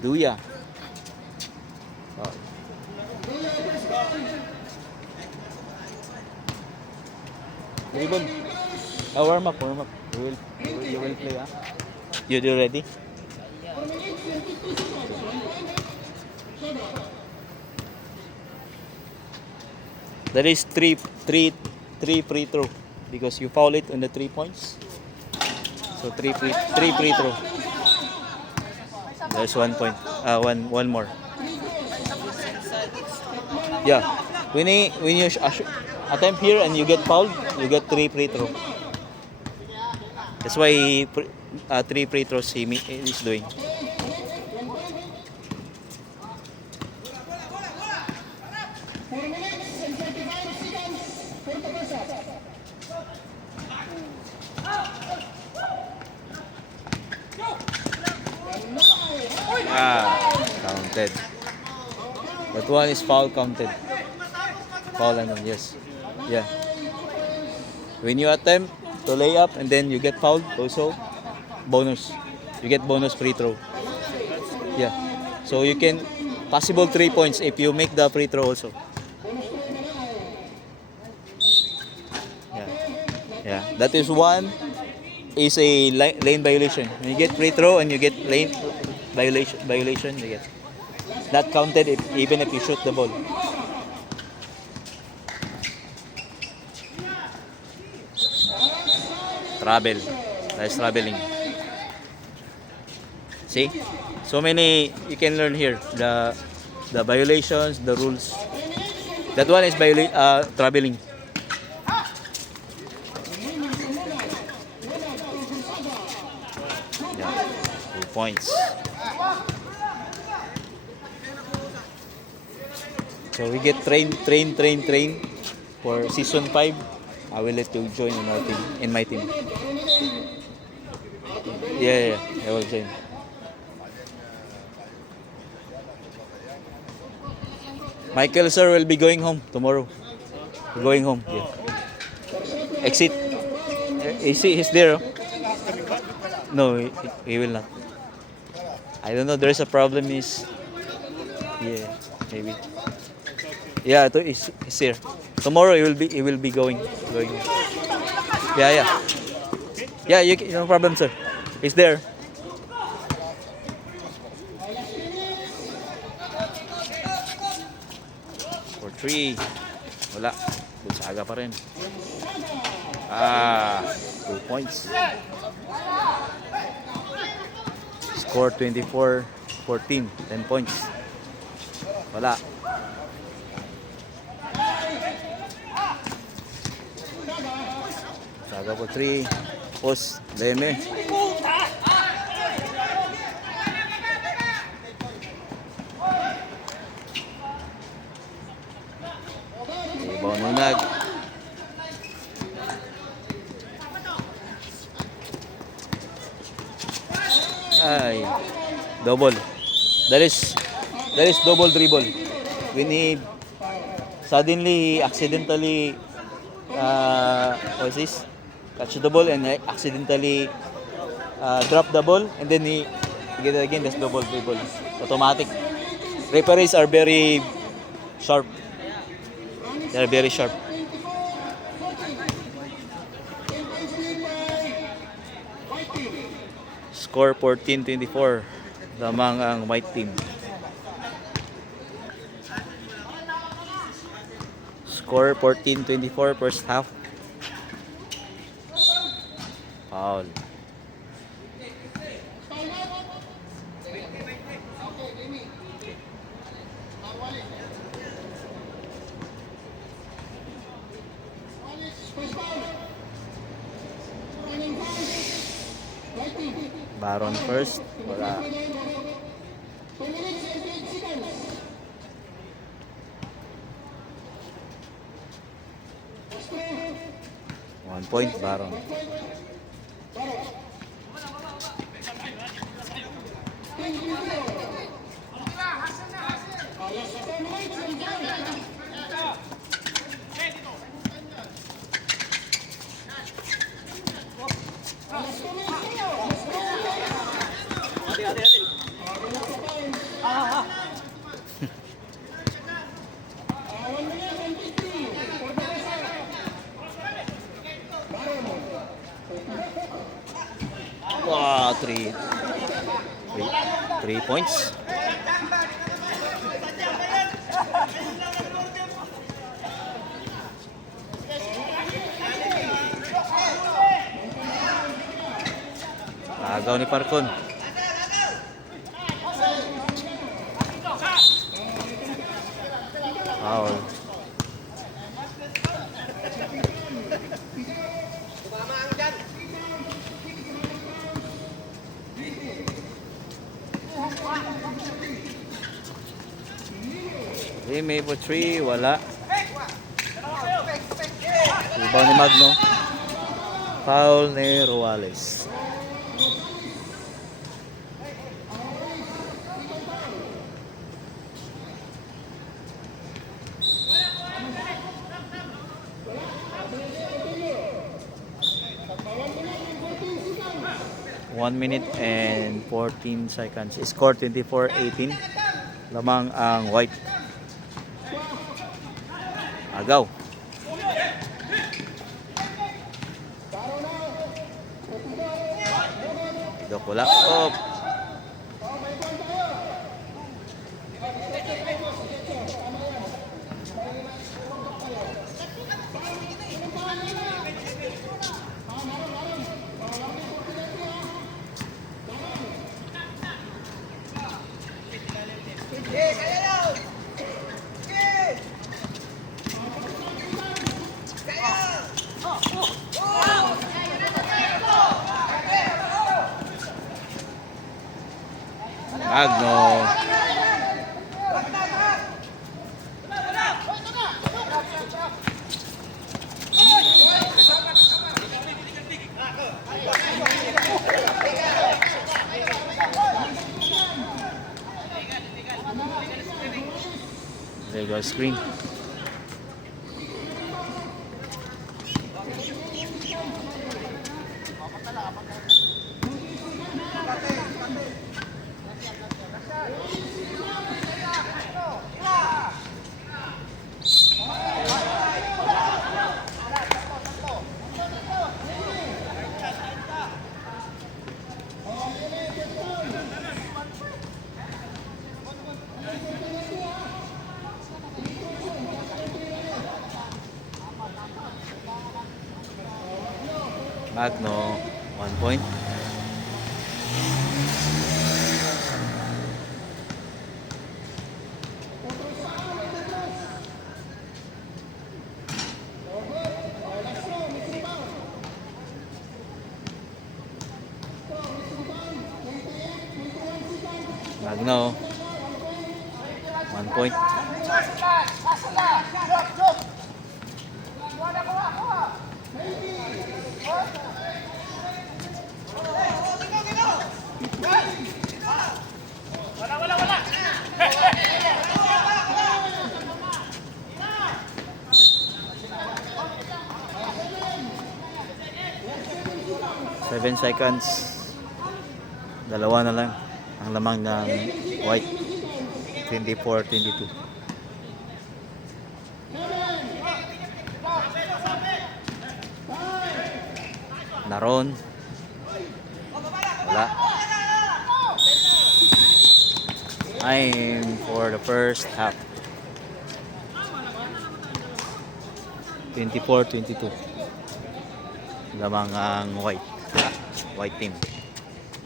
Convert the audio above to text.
Duya. Ribbon. Warm up. You will play, huh? You ready? That is three free throw because you foul it on the 3 points. So three free throw. There's 1 point. One more. Yeah. When you attempt here and you get fouled, you get 3 free throw. That's why 3 free throws he is doing. Counted. That one is foul counted. Foul and one, yes. Yeah. When you attempt to lay up and then you get fouled, also bonus. You get bonus free throw. Yeah. So you can possible 3 points if you make the free throw also. Yeah. Yeah. That is one is a lane violation. When you get free throw and you get lane violation, you get not counted even if you shoot the ball. Travel. That's traveling. See? So many you can learn here. The violations, the rules. That one is traveling. Yeah. 2 points. So we get train for season 5. I will let you join in my team. Yeah, I will join. Michael sir will be going home tomorrow. Going home. Yeah. Exit. He's there. No, he will not. I don't know. There's a problem. Yeah, maybe. Yeah, he's here. Tomorrow he will be going. Yeah. Yeah, no problem, sir. He's there. For 3. Wala. Bulsaga pa rin. 2 points. Score 24-14. 10 points. Wala. Saga po 3. Post. Leme. Ibaw nunag. Ay. Double. That is double dribble. We need suddenly accidentally what's this? Catch the ball and accidentally drop the ball and then he get it again. That's double dribble. Automatic. Referees are very sharp. They are very sharp. Score 14-24. Lamang ang white team. Score 14-24 first half. Foul. Baron first. Wala. One point, Baron. Wow, 3 points. Agaw ni Parkon. Foul. May for 3, wala. Rebound ni Magno. Foul ni Ruales. One minute and 14 seconds. Score 24-18. Lamang ang White. Agaw. Dok wala. Oh. Magno. There goes screen. Magno, 1 point. Magno, 1 point. Seven seconds. Dalawa na lang ang lamang ng White. 24-22. Naron. Wala. Time for the first half. 24-22. Lamang ang White team.